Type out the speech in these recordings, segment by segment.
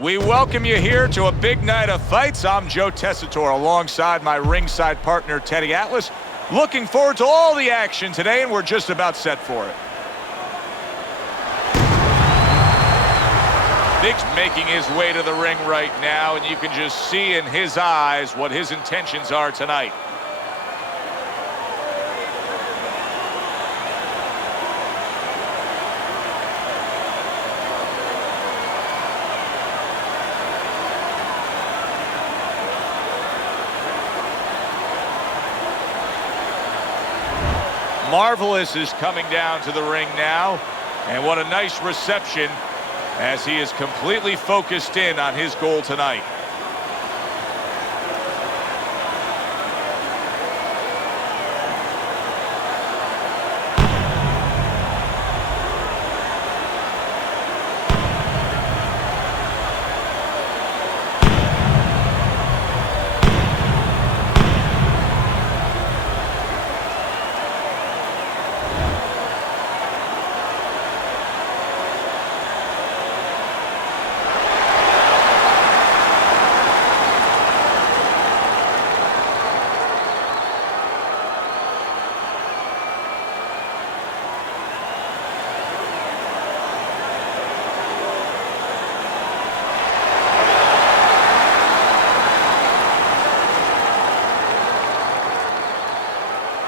We welcome you here to a big night of fights. I'm Joe Tessitore alongside my ringside partner, Teddy Atlas. Looking forward to all the action today, and we're just about set for it. Big's making his way to the ring right now, and you can just see in his eyes what his intentions are tonight. Marvelous is coming down to the ring now, and what a nice reception as he is completely focused in on his goal tonight.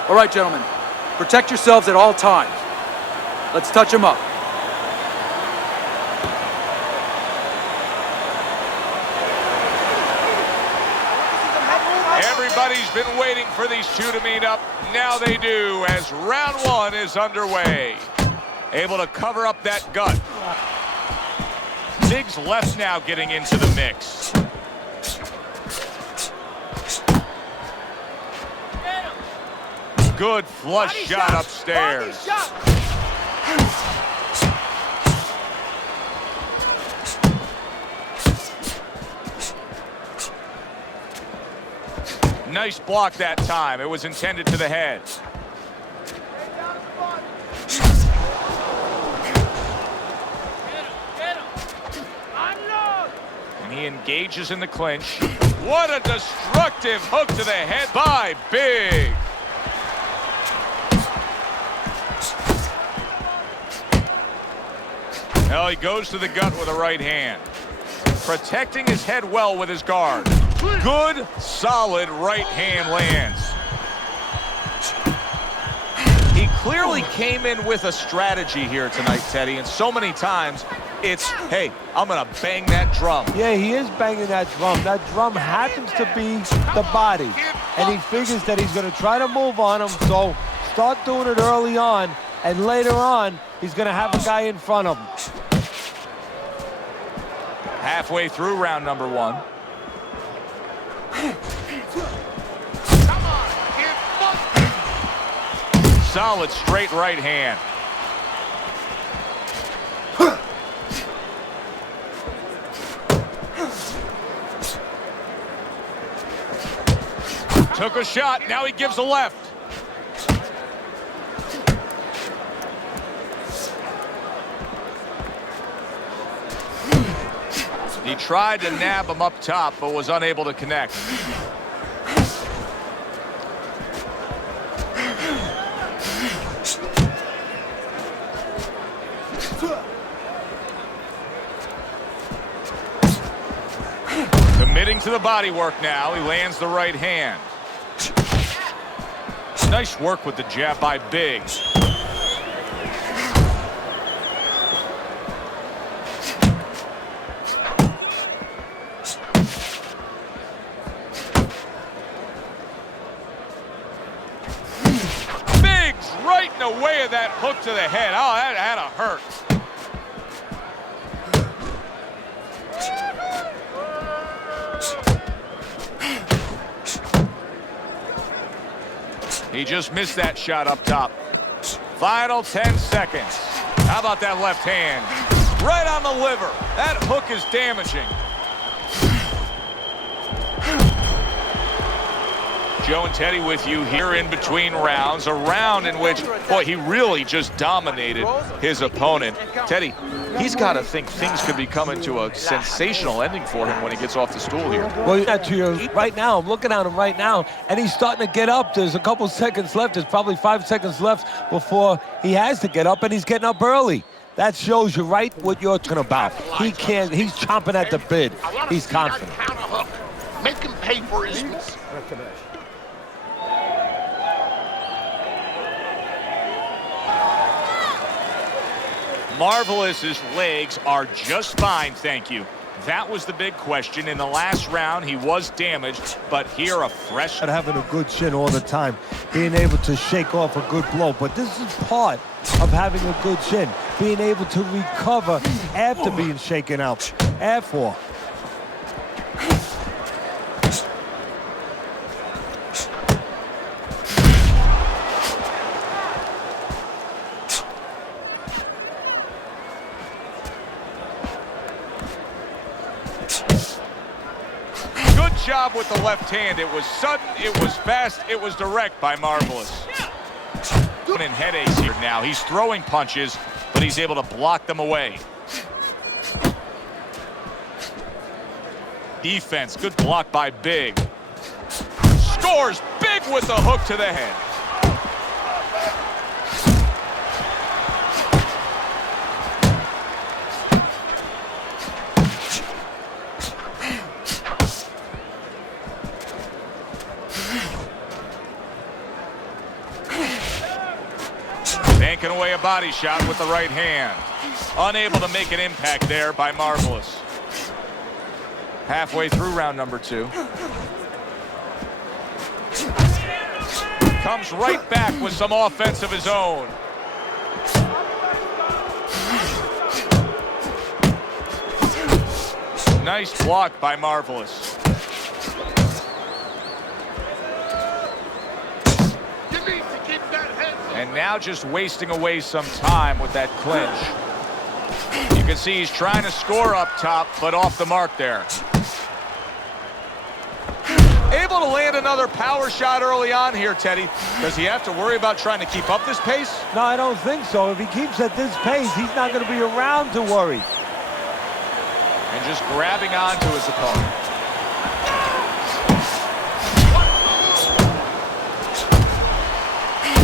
All right, gentlemen, protect yourselves at all times. Let's touch them up. Everybody's been waiting for these two to meet up. Now they do, as round one is underway. Able to cover up that gut. Big's left now getting into the mix. Good flush shot upstairs. Nice block that time. It was intended to the head. And he engages in the clinch. What a destructive hook to the head by Big. Well, he goes to the gut with a right hand. Protecting his head well with his guard. Good, solid right hand lands. He clearly came in with a strategy here tonight, Teddy, and so many times it's, hey, I'm going to bang that drum. Yeah, he is banging that drum. That drum happens to be the body, and he figures that he's going to try to move on him, so start doing it early on, and later on, he's going to have a guy in front of him. Halfway through round number one. Solid straight right hand. Took a shot, now he gives a left. He tried to nab him up top, but was unable to connect. Committing to the body work now. He lands the right hand. Nice work with the jab by Big. Right in the way of that hook to the head. Oh, that had to hurt. He just missed that shot up top. Final 10 seconds. How about that left hand? Right on the liver. That hook is damaging. Joe and Teddy with you here in between rounds. A round in which, boy, he really just dominated his opponent. Teddy, he's got to think things could be coming to a sensational ending for him when he gets off the stool here. Well, right now, I'm looking at him right now, and he's starting to get up. There's a couple seconds left. There's probably 5 seconds left before he has to get up, and he's getting up early. That shows you right what you're talking about. He's chomping at the bit. He's confident. Make him pay for his miss. Marvelous's legs are just fine, thank you. That was the big question. In the last round, he was damaged, but here a fresh... Having a good chin all the time, being able to shake off a good blow. But this is part of having a good chin, being able to recover after being shaken out. F4. Job with the left hand. It was sudden, it was fast, it was direct by Marvelous. In headaches here now. He's throwing punches, but he's able to block them away. Defense, good block by Big. Scores Big with the hook to the head. Banking away a body shot with the right hand. Unable to make an impact there by Marvelous. Halfway through round number 2. Comes right back with some offense of his own. Nice block by Marvelous. And now just wasting away some time with that clinch. You can see he's trying to score up top, but off the mark there. Able to land another power shot early on here, Teddy. Does he have to worry about trying to keep up this pace? No, I don't think so. If he keeps at this pace, he's not going to be around to worry. And just grabbing onto his opponent.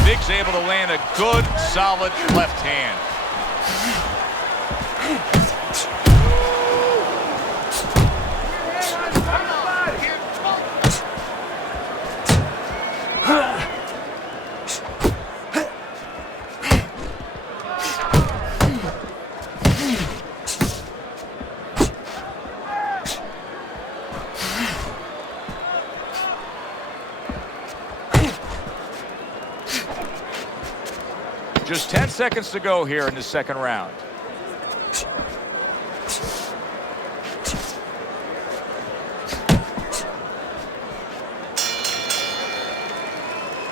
Big's able to land a good, solid left hand. Just 10 seconds to go here in the second round.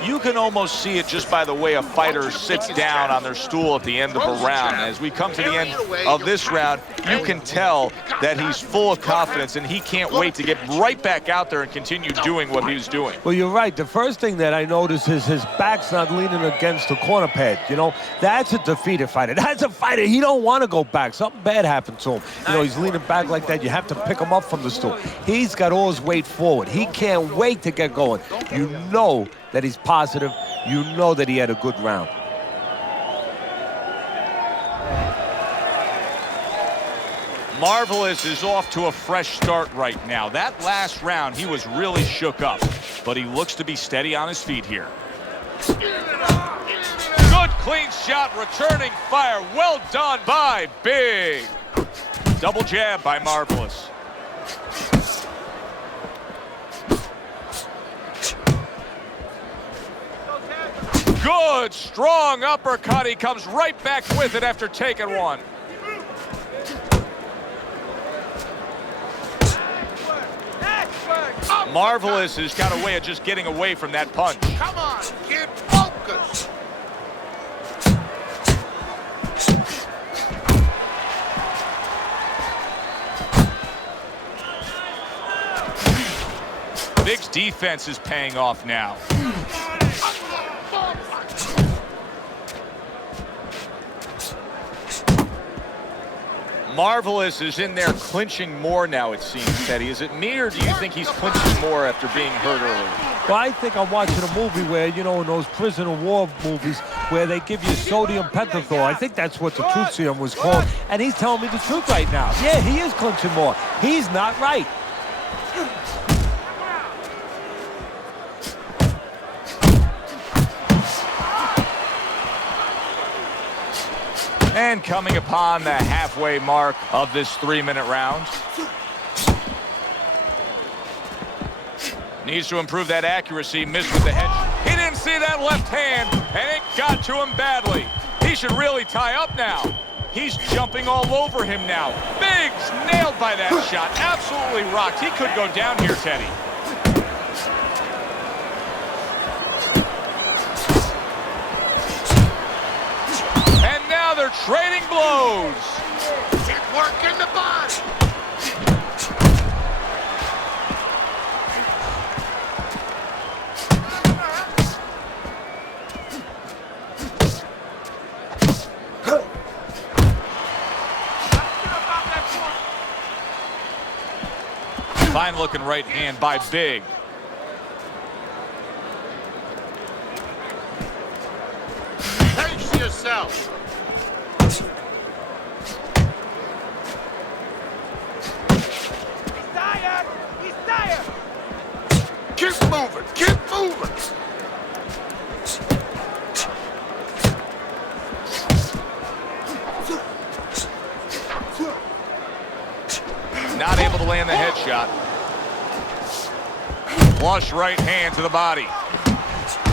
You can almost see it just by the way a fighter sits down on their stool at the end of a round. As we come to the end of this round, you can tell that he's full of confidence and he can't wait to get right back out there and continue doing what he was doing. Well, you're right. The first thing that I noticed is his back's not leaning against the corner pad. You know, that's a defeated fighter. That's a fighter. He don't want to go back. Something bad happened to him. You know, he's leaning back like that. You have to pick him up from the stool. He's got all his weight forward. He can't wait to get going. You know that he's positive. You know that he had a good round. Marvelous is off to a fresh start right now. That last round, he was really shook up, but he looks to be steady on his feet here. Good clean shot, returning fire. Well done by Big. Double jab by Marvelous. Good, strong uppercut. He comes right back with it after taking one. Marvelous has got a way of just getting away from that punch. Come on, kid, focus. Big's defense is paying off now. Marvelous is in there clinching more now, it seems, Teddy. Is it me, or do you think he's clinching more after being hurt earlier? Well, I think I'm watching a movie where, you know, in those prison of war movies where they give you sodium pentothal. I think that's what the truth serum was called. And he's telling me the truth right now. Yeah, he is clinching more. He's not right. And coming upon the halfway mark of this 3-minute round. Needs to improve that accuracy. Missed with the head. He didn't see that left hand, and it got to him badly. He should really tie up now. He's jumping all over him now. Biggs nailed by that shot. Absolutely rocked. He could go down here, Teddy. They're trading blows. Keep working the body. Fine looking right hand by Big. Pace yourself. Keep moving, keep moving. Not able to land the headshot. Flush right hand to the body.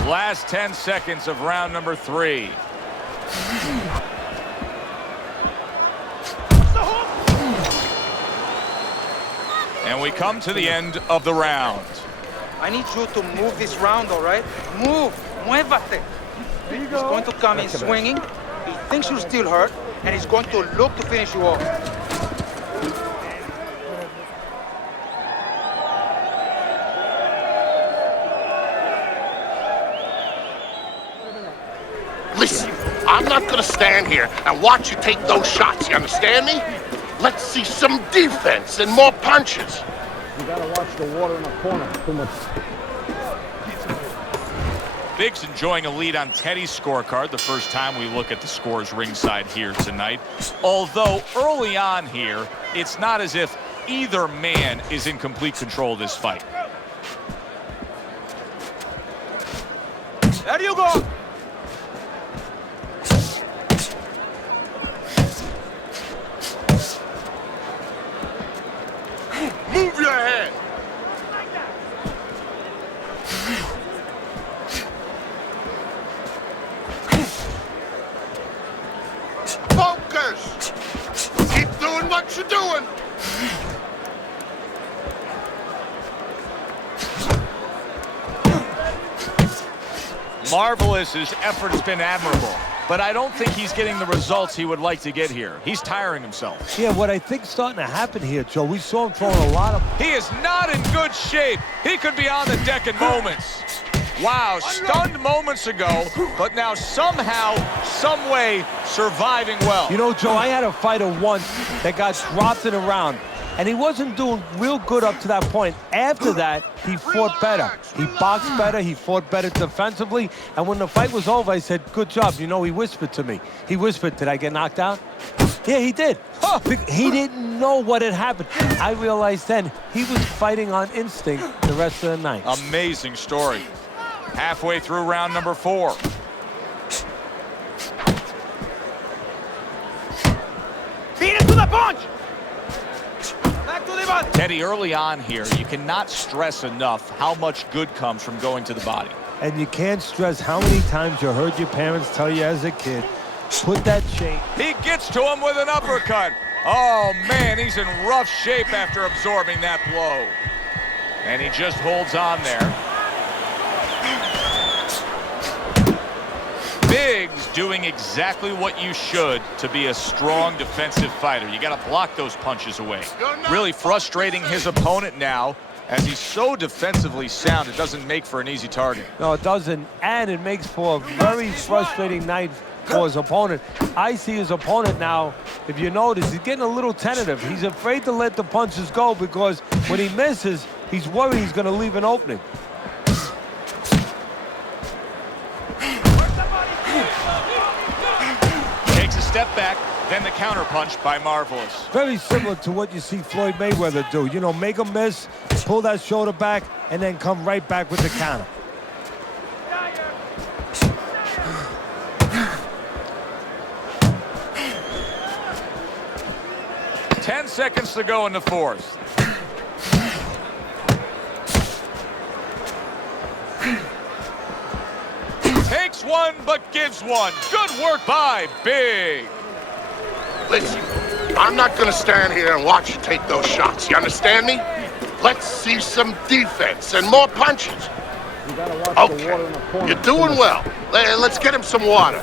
Last 10 seconds of round number 3. And we come to the end of the round. I need you to move this round, all right? Move. Muévate. He's going to come in swinging. He thinks you're still hurt, and he's going to look to finish you off. Listen, I'm not going to stand here and watch you take those shots, you understand me? Let's see some defense and more punches. You gotta watch the water in the corner. Too much. Biggs enjoying a lead on Teddy's scorecard the first time we look at the scores ringside here tonight. Although early on here, it's not as if either man is in complete control of this fight. There you go. Move your head. Focus. Keep doing what you're doing. Marvelous's effort has been admirable, but I don't think he's getting the results he would like to get here. He's tiring himself. Yeah, what I think's starting to happen here, Joe, we saw him throwing a lot of... He is not in good shape. He could be on the deck in moments. Wow, stunned moments ago, but now somehow, some way, surviving well. You know, Joe, I had a fighter once that got dropped in a round, and he wasn't doing real good up to that point. After that, he fought better. He boxed better, he fought better defensively, and when the fight was over, I said, good job. You know, he whispered to me. He whispered, did I get knocked out? Yeah, he did. Huh. He didn't know what had happened. I realized then he was fighting on instinct the rest of the night. Amazing story. Halfway through round number 4. Beat it to the punch! Back to the body. Teddy, early on here, you cannot stress enough how much good comes from going to the body. And you can't stress how many times you heard your parents tell you as a kid, put that chain. He gets to him with an uppercut. Oh, man, he's in rough shape after absorbing that blow. And he just holds on there. Biggs doing exactly what you should to be a strong defensive fighter. You got to block those punches away. Really frustrating his opponent now as he's so defensively sound, it doesn't make for an easy target. No, it doesn't, and it makes for a very frustrating night for his opponent. I see his opponent now, if you notice, he's getting a little tentative. He's afraid to let the punches go because when he misses, he's worried he's going to leave an opening. Takes a step back, then the counter punch by Marvelous. Very similar to what you see Floyd Mayweather do. You know, make a miss, pull that shoulder back, and then come right back with the counter. Ten seconds to go in the fourth. Takes one, but gives one. Good work by Big. Listen, I'm not gonna stand here and watch you take those shots. You understand me? Let's see some defense and more punches. You gotta watch the water in the Okay, corner. you're doing well. Let's get him some water.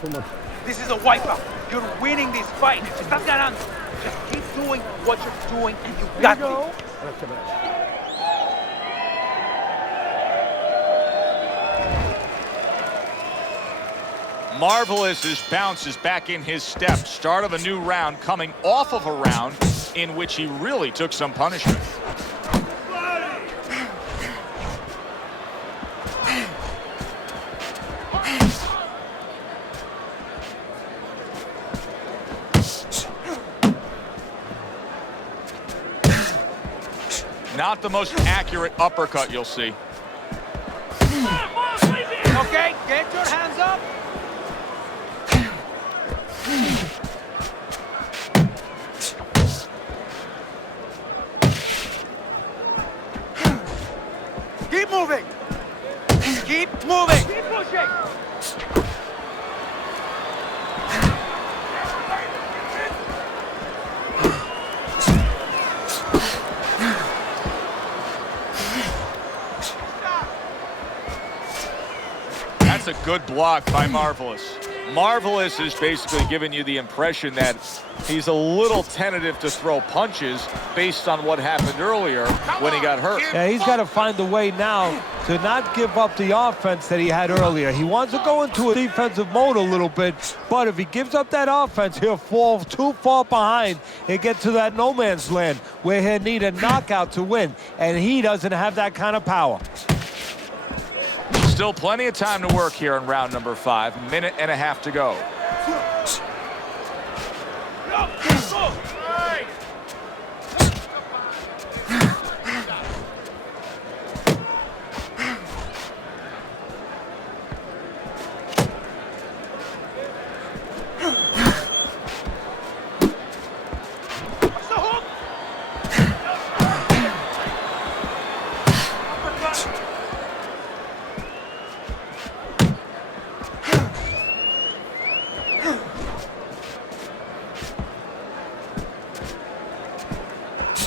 Too much. This is a wipeout. You're winning this fight. Stop ganando. Just keep doing what you're doing, and you got this. Marvelous' bounce is back in his step. Start of a new round, coming off of a round in which he really took some punishment. Not the most accurate uppercut you'll see. Okay, get your hands up. Keep moving. Keep moving. Keep pushing. That's a good block by Marvelous. Marvelous is basically giving you the impression that he's a little tentative to throw punches based on what happened earlier when he got hurt. Yeah, he's got to find a way now to not give up the offense that he had earlier. He wants to go into a defensive mode a little bit, but if he gives up that offense, he'll fall too far behind and get to that no man's land where he'll need a knockout to win, and he doesn't have that kind of power. Still plenty of time to work here in round number 5. Minute and a half to go.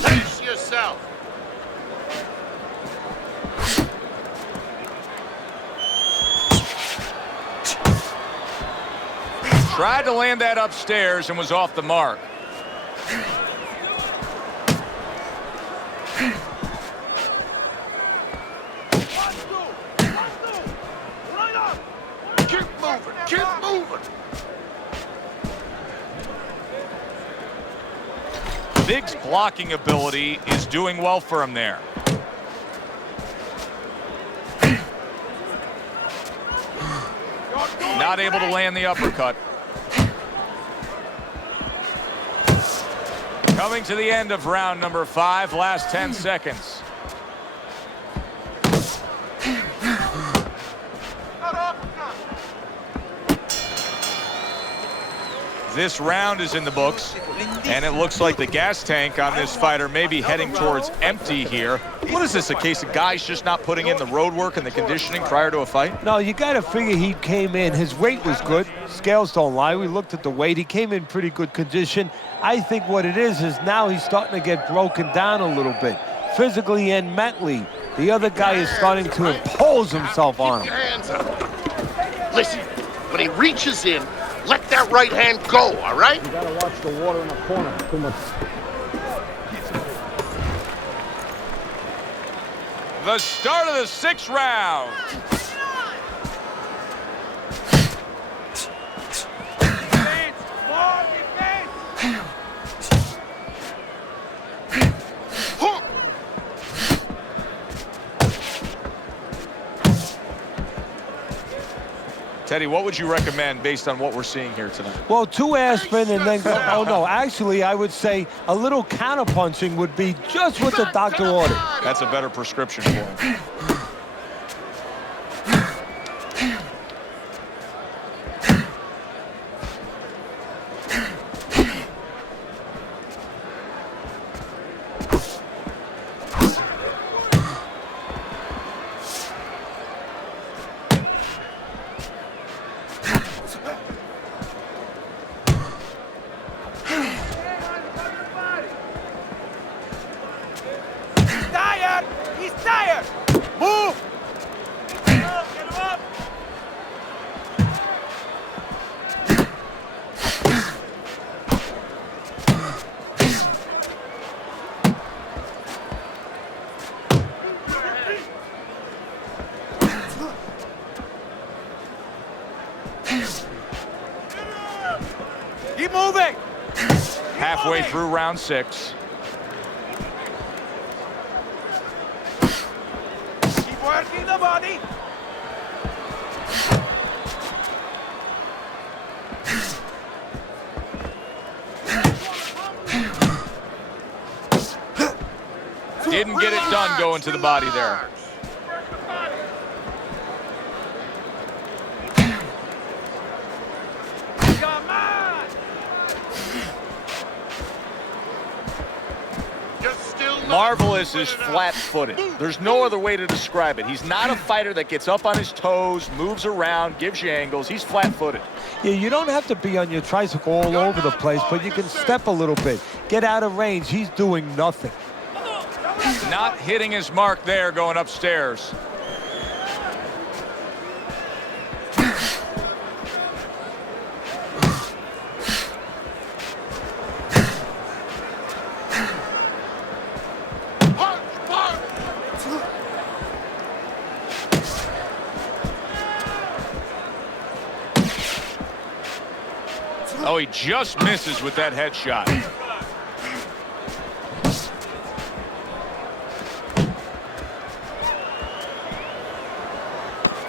Pace yourself. Tried to land that upstairs and was off the mark. Keep moving. Keep moving. Big's blocking ability is doing well for him there. Not able to land the uppercut. Coming to the end of round number 5, last 10 seconds. This round is in the books, and it looks like the gas tank on this fighter may be heading towards empty here. What is this, a case of guys just not putting in the road work and the conditioning prior to a fight? No, you got to figure he came in. His weight was good. Scales don't lie. We looked at the weight. He came in pretty good condition. I think what it is now he's starting to get broken down a little bit, physically and mentally. The other guy is starting to impose himself on him. Keep your hands up. Listen, when he reaches in, let that right hand go, all right? You gotta watch the water in the corner. Too much. The start of the 6th round. Teddy, what would you recommend based on what we're seeing here tonight? Well, 2 aspirin and then go. Oh, no. Actually, I would say a little counterpunching would be just what the doctor ordered. That's a better prescription for him. Keep moving. Halfway through round 6. Keep working the body. Didn't get it done going to the body there. Come on. You're still Marvelous is flat-footed. There's no other way to describe it. He's not a fighter that gets up on his toes, moves around, gives you angles. He's flat-footed. Yeah, you don't have to be on your tricycle all over the place, but you can step a little bit. Get out of range. He's doing nothing. Not hitting his mark there going upstairs. Oh, he just misses with that headshot.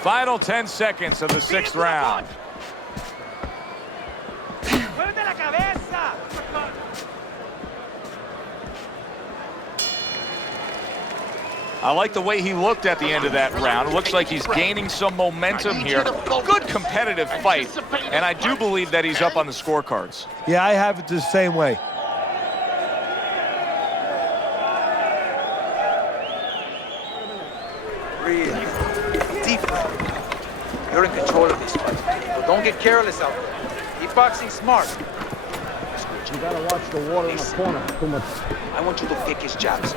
Final 10 seconds of the 6th round. I like the way he looked at the end of that round. It looks like he's gaining some momentum here. Good competitive fight, and I do believe that he's up on the scorecards. Yeah, I have it the same way. Breathe. Deep. You're in control of this fight. So don't get careless out there. Keep boxing smart. You gotta watch the water in the corner. Too much. I want you to pick his jabs.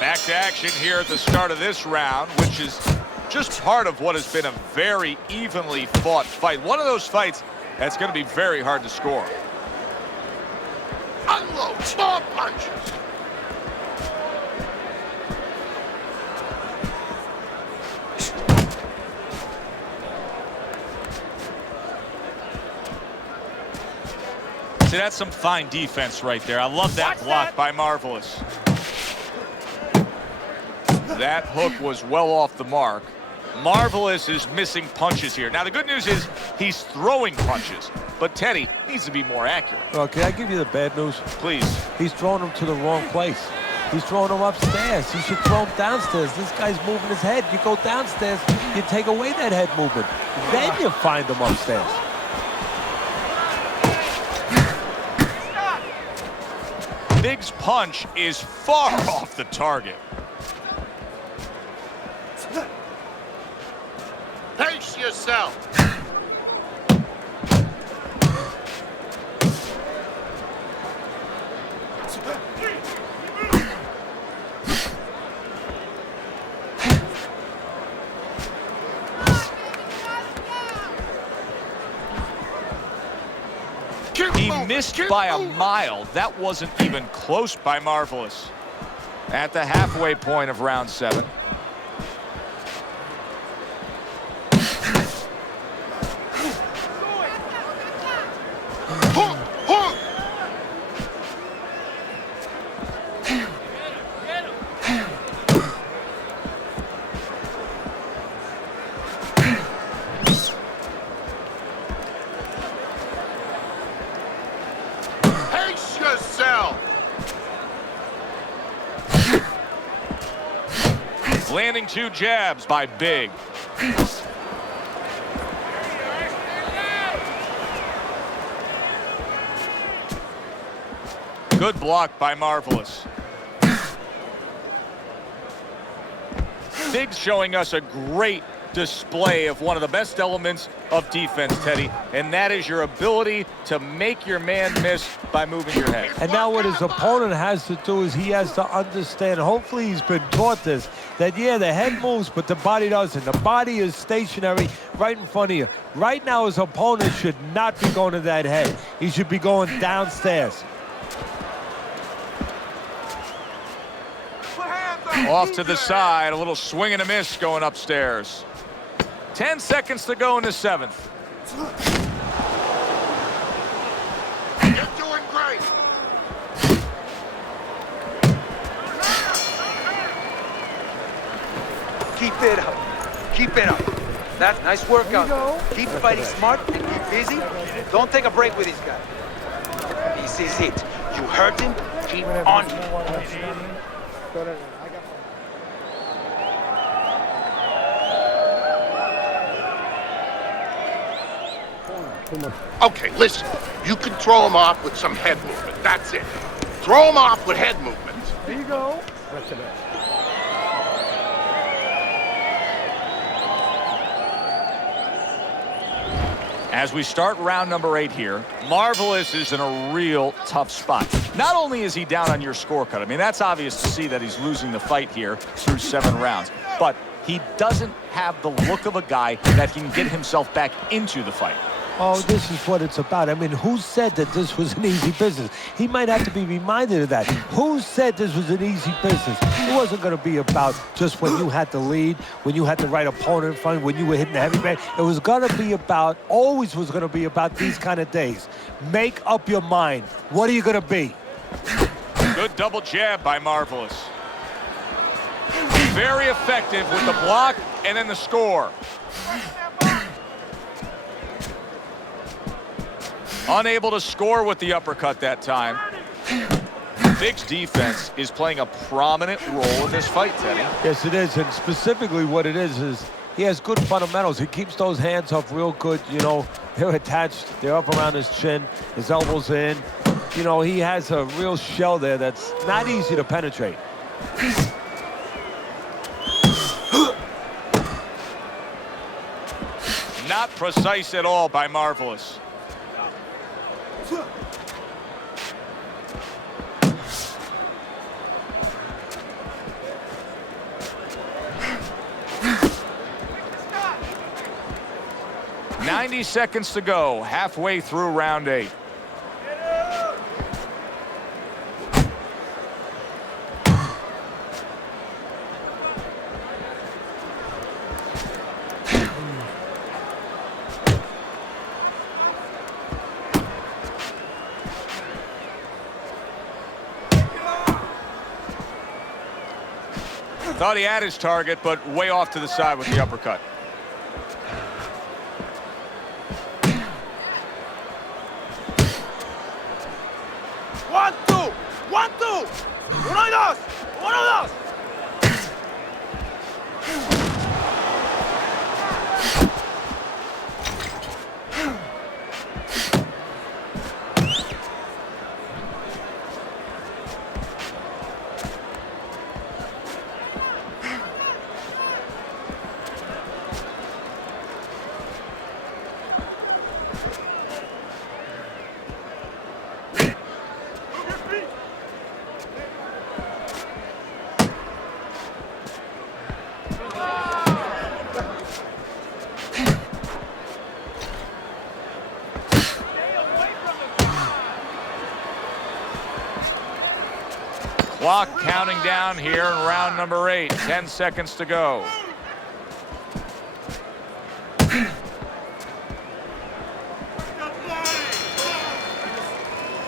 Back to action here at the start of this round, which is just part of what has been a very evenly fought fight. One of those fights that's going to be very hard to score. unload more punches. See, that's some fine defense right there. I love that block by Marvelous. That hook was well off the mark. Marvelous is missing punches here. Now, the good news is he's throwing punches, but Teddy needs to be more accurate. Okay, I give you the bad news. Please. He's throwing him to the wrong place. He's throwing him upstairs. He should throw him downstairs. This guy's moving his head. You go downstairs, you take away that head movement. Then you find him upstairs. Big's punch is far off the target. Pace yourself. He missed by a mile. That wasn't even close by Marvelous. At the halfway point of round 7. Pace yourself. Landing 2 jabs by Big. Good block by Marvelous. Big's showing us a great display of one of the best elements of defense, Teddy, and that is your ability to make your man miss by moving your head. And now what his opponent has to do is he has to understand, hopefully he's been taught this, that yeah, the head moves, but the body doesn't. The body is stationary right in front of you. Right now his opponent should not be going to that head. He should be going downstairs. Off to the side, a little swing and a miss going upstairs. 10 seconds to go in the 7th. You're doing great. Keep it up. Keep it up. That's nice work out there. Keep fighting smart and keep busy. Don't take a break with this guy. This is it. You hurt him, keep on him. Okay, listen. You can throw him off with some head movement. That's it. Throw him off with head movement. There you go. That's the best. As we start round number 8 here, Marvelous is in a real tough spot. Not only is he down on your scorecard, I mean, that's obvious to see that he's losing the fight here through 7 rounds, but he doesn't have the look of a guy that can get himself back into the fight. Oh, this is what it's about. I mean, who said that this was an easy business? He might have to be reminded of that. Who said this was an easy business? It wasn't going to be about just when you had the lead, when you had the right opponent in front, when you were hitting the heavyweight. It was going to be about, always was going to be about these kind of days. Make up your mind. What are you going to be? Good double jab by Marvelous. Very effective with the block and then the score. Unable to score with the uppercut that time. Big's defense is playing a prominent role in this fight, Teddy. Yes, it is, and specifically what it is he has good fundamentals. He keeps those hands up real good, you know. They're attached, they're up around his chin, his elbows in. You know, he has a real shell there that's not easy to penetrate. Not precise at all by Marvelous. .90 seconds to go, halfway through round 8. Thought he had his target, but way off to the side with the uppercut. One, two, one, two. Uno y dos. Uno, dos. Clock counting down here in round number 8. 10 seconds to go.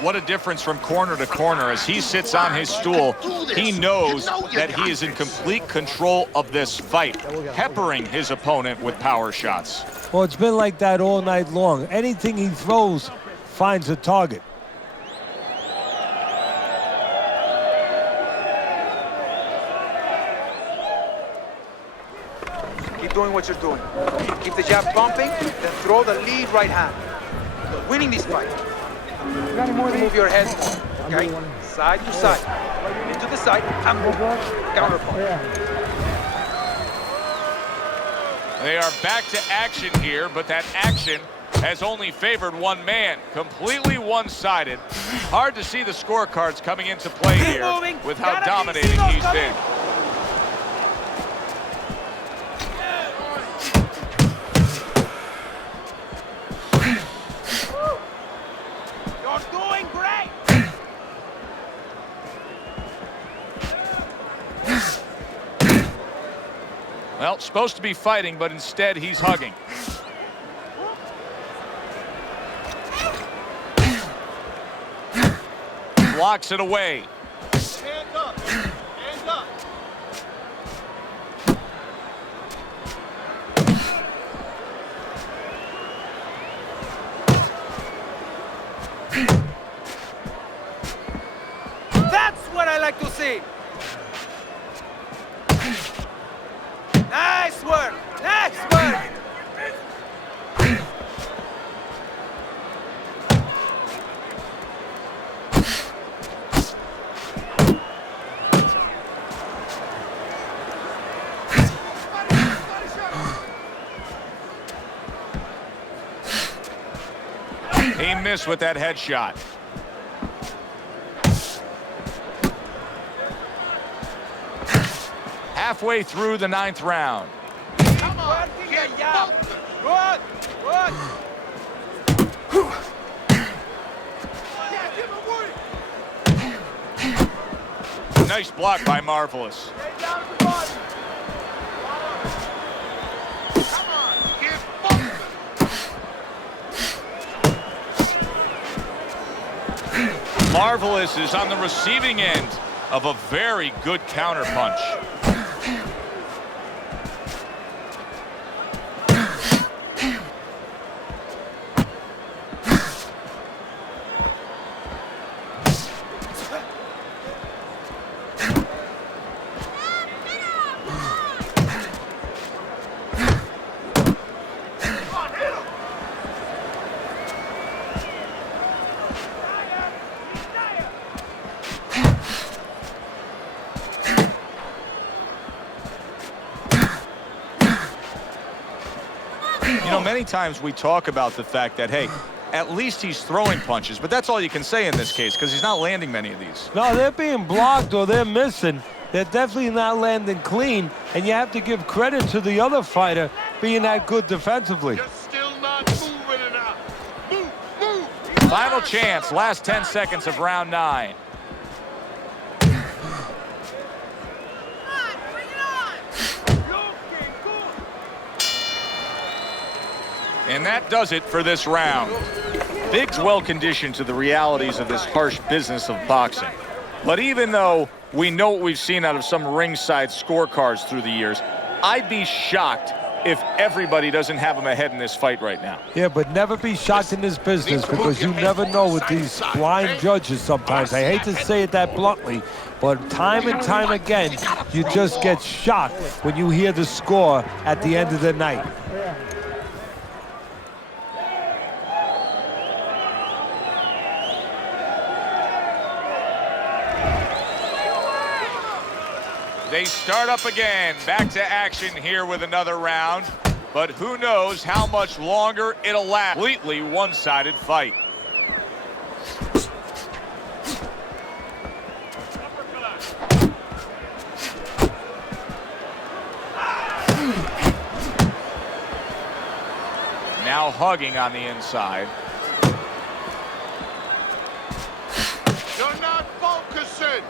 What a difference from corner to corner. As he sits on his stool, he knows that he is in complete control of this fight, peppering his opponent with power shots. Well, it's been like that all night long. Anything he throws finds a target. Keep doing what you're doing. Keep the jab pumping, then throw the lead right hand. You're winning this fight. Move your head more, okay? Side to side. Into the side, and move. Counterpunch. They are back to action here, but that action has only favored one man. Completely one-sided. Hard to see the scorecards coming into play here with how dominating he's been. Well, supposed to be fighting, but instead he's hugging. Blocks it away. Hands up. Hands up. That's what I like to see. Nice work! Nice work! He missed with that headshot. Halfway through the 9th round. Come on, good, good, good. Nice block by Marvelous. Marvelous is on the receiving end of a very good counterpunch. You know, many times we talk about the fact that, hey, at least he's throwing punches, but that's all you can say in this case because he's not landing many of these. No, they're being blocked or they're missing. They're definitely not landing clean, and you have to give credit to the other fighter being that good defensively. You're still not moving enough. Move, move. Final chance, last 10 seconds of round 9. And that does it for this round. Big's well-conditioned to the realities of this harsh business of boxing. But even though we know what we've seen out of some ringside scorecards through the years, I'd be shocked if everybody doesn't have him ahead in this fight right now. Yeah, but never be shocked in this business because you never know with these blind judges sometimes. I hate to say it that bluntly, but time and time again, you just get shocked when you hear the score at the end of the night. They start up again, back to action here with another round, but who knows how much longer it'll last. Completely one-sided fight. Now hugging on the inside. You're not focusing.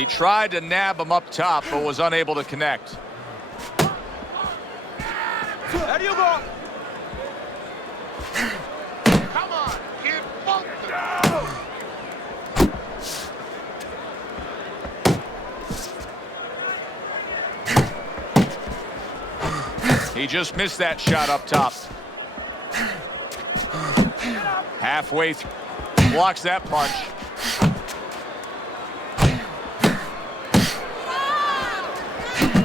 He tried to nab him up top, but was unable to connect. There you go. Come on, kid, bump it. He just missed that shot up top. Halfway through, blocks that punch.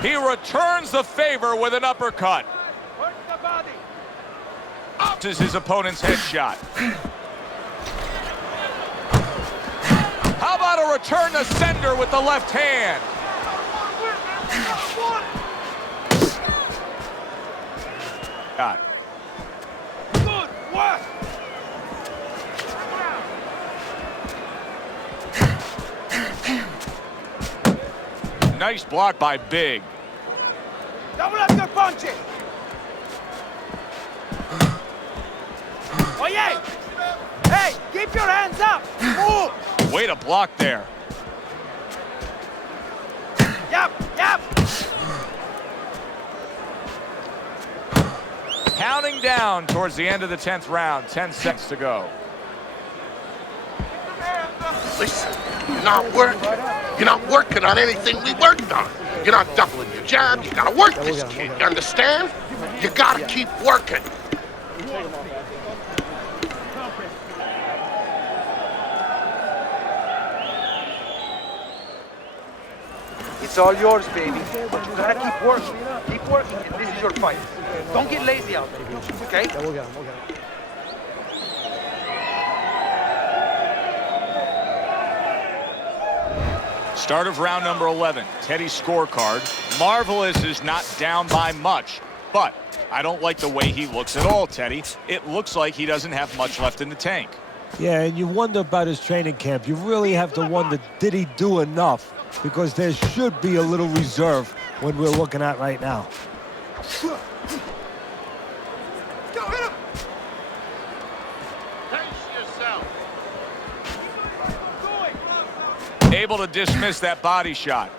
He returns the favor with an uppercut. Work the body. Up is his opponent's headshot. How about a return to sender with the left hand? Got it. Good work. Nice block by Big. Double up your punches. Oh yeah. Hey, keep your hands up. Move. Way to block there. Yep, yep. Counting down towards the end of the 10th round. 10 seconds to go. Listen, you're not working. You're not working on anything we worked on. You're not doubling your jab. You gotta work this kid. You understand? You gotta keep working. It's all yours, baby. But you gotta keep working. Keep working, and this is your fight. Don't get lazy out there, okay? Yeah, we'll get him, we'll get him. Start of round number 11. Teddy's scorecard. Marvelous is not down by much, but I don't like the way he looks at all, Teddy. It looks like he doesn't have much left in the tank. Yeah, and you wonder about his training camp. You really have to wonder, did he do enough? Because there should be a little reserve when we're looking at right now. Go hit him. Pace yourself. Able to dismiss that body shot.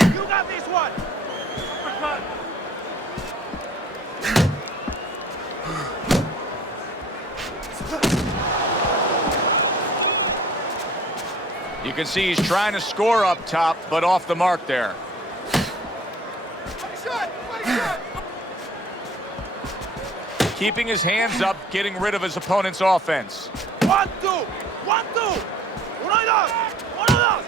You got this one. You can see he's trying to score up top, but off the mark there. Keeping his hands up, getting rid of his opponent's offense. 1, 2, 1, 2. Uno y dos. Uno, dos.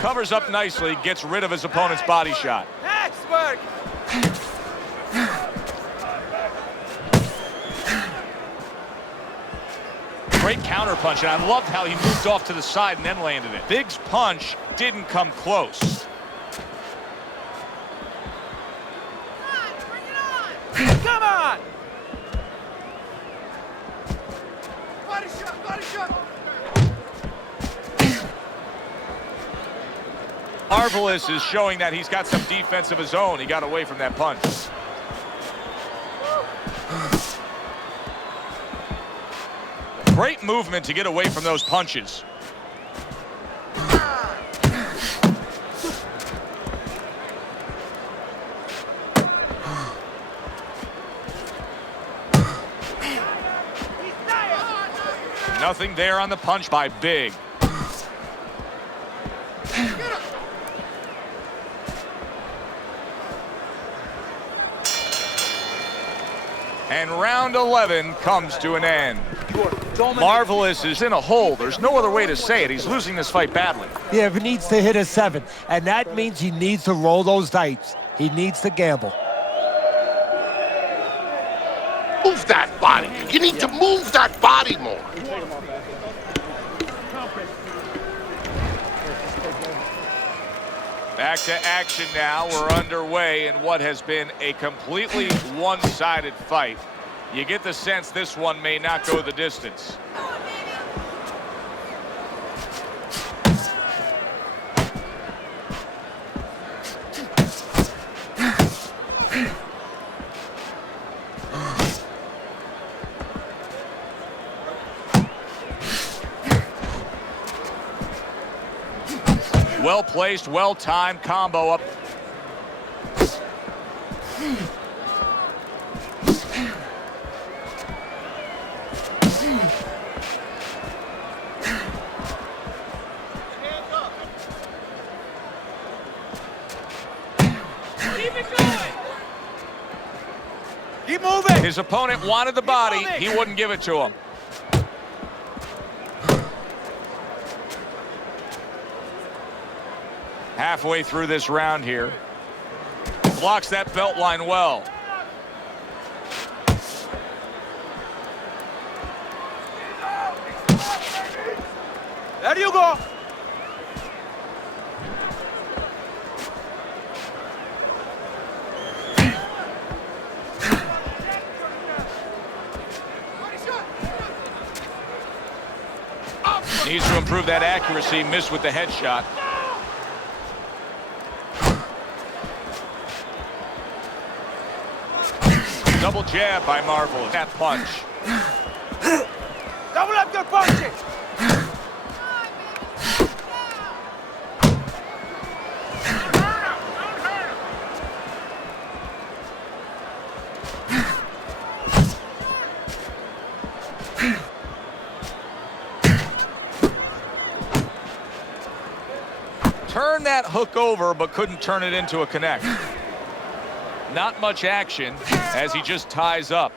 Covers up nicely, gets rid of his opponent's body shot. Nice work. Great counter punch, and I loved how he moved off to the side and then landed it. Big's punch didn't come close. Come on. Body shot, body shot. Marvelous is showing that he's got some defense of his own. He got away from that punch. Great movement to get away from those punches. Nothing there on the punch by Big. And round 11 comes to an end. Marvelous is in a hole. There's no other way to say it. He's losing this fight badly. Yeah, he needs to hit a 7, and that means he needs to roll those dice. He needs to gamble. Move that body. You need to move that body more. Back to action now. We're underway in what has been a completely one-sided fight. You get the sense this one may not go the distance. Well-placed, well-timed combo up. Keep moving. His opponent wanted the body. He wouldn't give it to him. Halfway through this round here. Blocks that belt line well. There you go. Needs to improve that accuracy. Missed with the headshot. Double jab by Marvel. That punch. Double up your punches. Turn that hook over, but couldn't turn it into a connect. Not much action as he just ties up.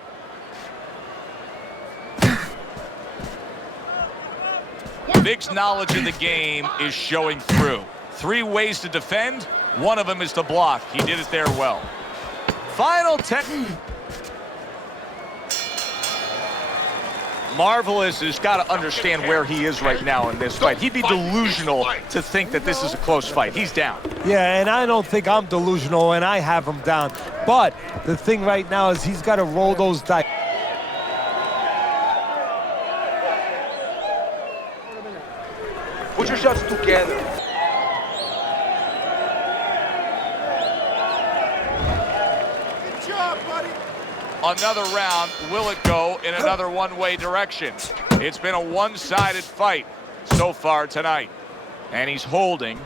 Vic's knowledge of the game is showing through. 3 ways to defend. One of them is to block. He did it there well. Final 10. Marvelous has got to understand where he is right now in this fight. He'd be delusional to think that this is a close fight. He's down. Yeah, and I don't think I'm delusional, and I have him down. But the thing right now is he's got to roll those dice. Put your shots together. Good job, buddy. Another round. Will it go in another one-way direction? It's been a one-sided fight so far tonight. And he's holding.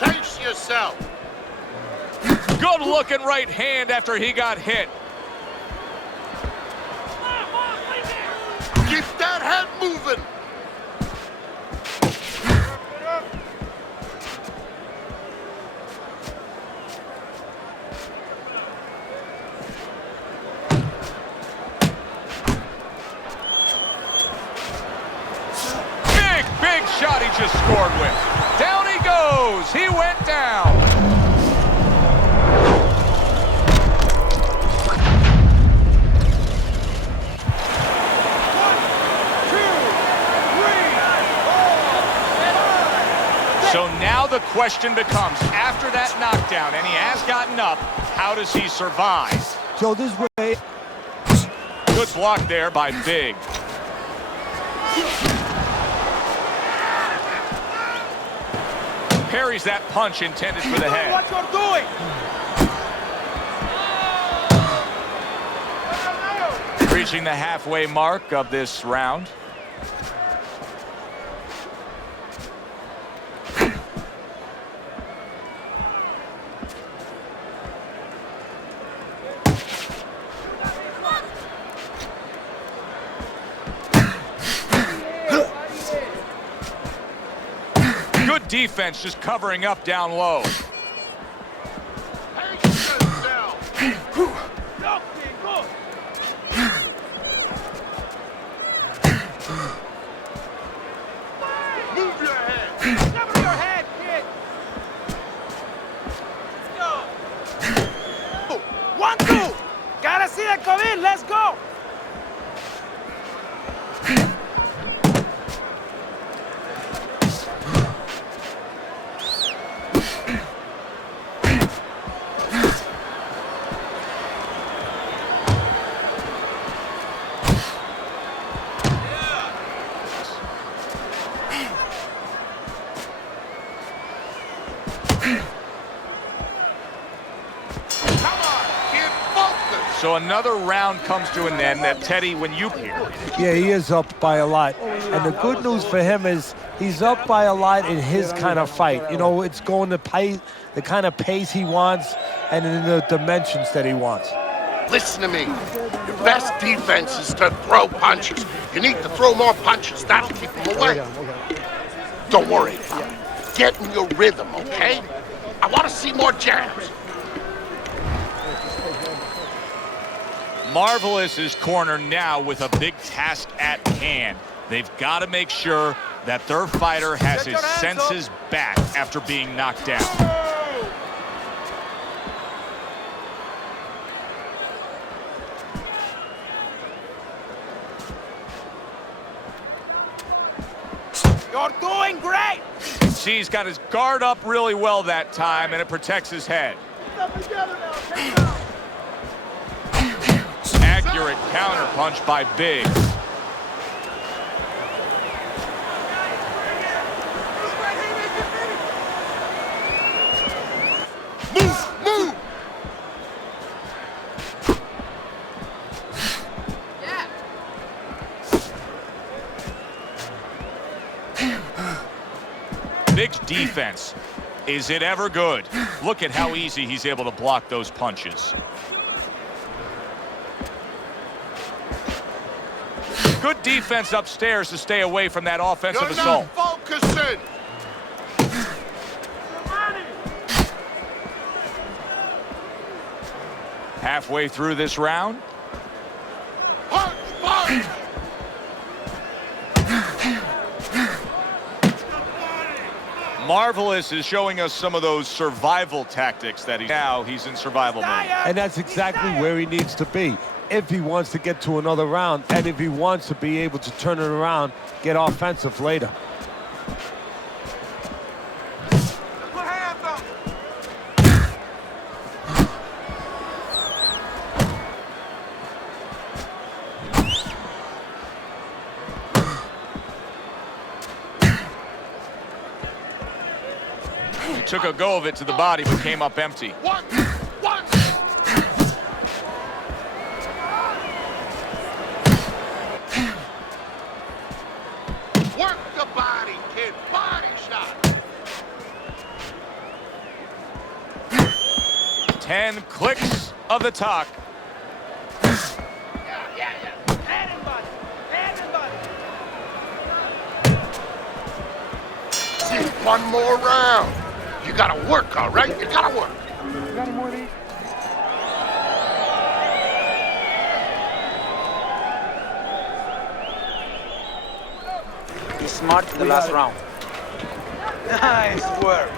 Pace yourself. Good-looking right hand after he got hit. Keep that head moving. Big shot he just scored with. Down he goes. He went down. So now the question becomes, after that knockdown, and he has gotten up, how does he survive? So this way. Good block there by Big. Parries that punch intended for the head. What you're doing? Reaching the halfway mark of this round. Good defense, just covering up down low. Pace yourself. Move your head. Cover your head, kid. Let's go. 1, 2. Gotta see that come in. Let's go. So another round comes to an end. That Teddy, when you hear. Yeah, he is up by a lot. And the good news for him is he's up by a lot in his kind of fight. You know, it's going to pay the kind of pace he wants and in the dimensions that he wants. Listen to me. Your best defense is to throw punches. You need to throw more punches. That'll keep him away. Don't worry about it. Get in your rhythm, okay? I want to see more jabs. Marvelous is cornered now with a big task at hand. They've got to make sure that their fighter has his senses back after being knocked down. You're doing great! See, he's got his guard up really well that time, and it protects his head. Accurate counter punch by Big. Move! Big's defense. Is it ever good? Look at how easy he's able to block those punches. Good defense upstairs to stay away from that offensive assault. Not focusing. Halfway through this round. Punch! Marvelous is showing us some of those survival tactics that he's in survival mode. And that's exactly where he needs to be if he wants to get to another round and if he wants to be able to turn it around, get offensive later. He took a go of it to the body but came up empty. One! Work the body, kid. Body shot. 10 clicks of the talk. Head and body. Head and body. See, one more round. You gotta work, all right? You gotta work. He's smart in the last round. Nice work.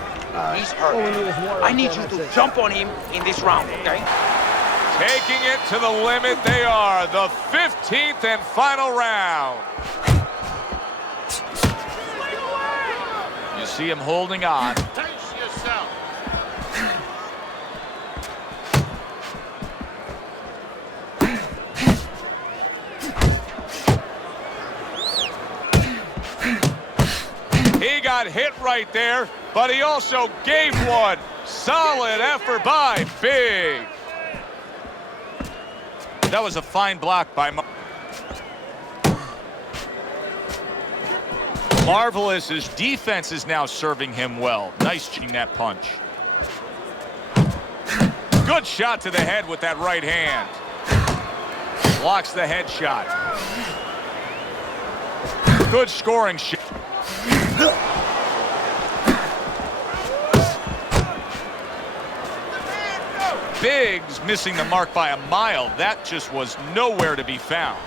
He's hurt. I need you to jump on him in this round, okay? Taking it to the limit, they are the 15th and final round. You see him holding on. Pace yourself. He got hit right there, but he also gave one. Solid effort by Big. That was a fine block by Marvelous. His defense is now serving him well. Nice cheating that punch. Good shot to the head with that right hand. Blocks the head shot. Good scoring shot. Biggs missing the mark by a mile. That just was nowhere to be found.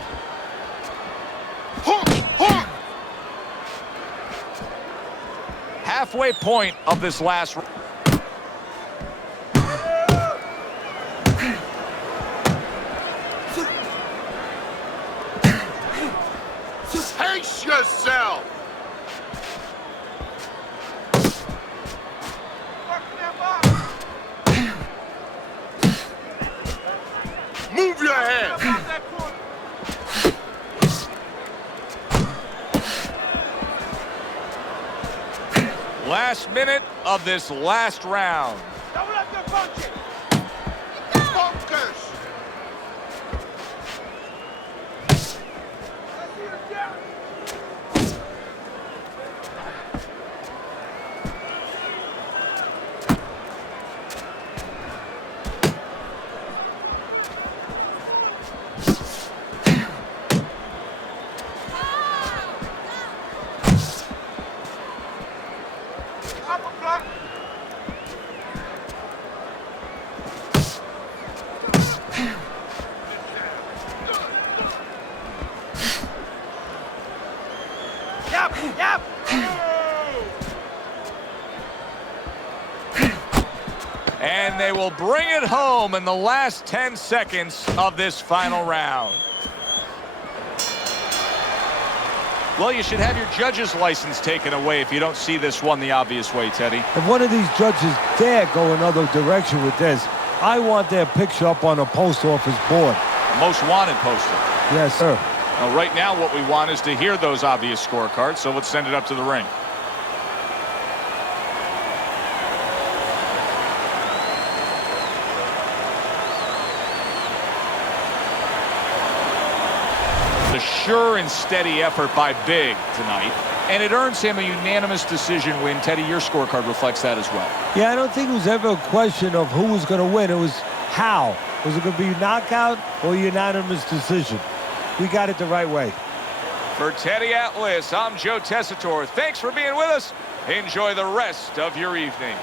Halfway point of this last round. Pace yourself. Move your head. Last minute of this last round. Focus. bring it home in the last 10 seconds of this final round. Well, you should have your judge's license taken away if you don't see this one the obvious way, Teddy. If one of these judges dare go another direction with this, I want their picture up on a post office board. Most wanted poster. Yes, sir. Now, right now, what we want is to hear those obvious scorecards, so let's send it up to the ring. A sure and steady effort by Big tonight, and it earns him a unanimous decision win. Teddy, your scorecard reflects that as well. Yeah, I don't think it was ever a question of who was going to win. It was how. Was it going to be knockout or unanimous decision? We got it the right way. For Teddy Atlas, I'm Joe Tessitore. Thanks for being with us. Enjoy the rest of your evening.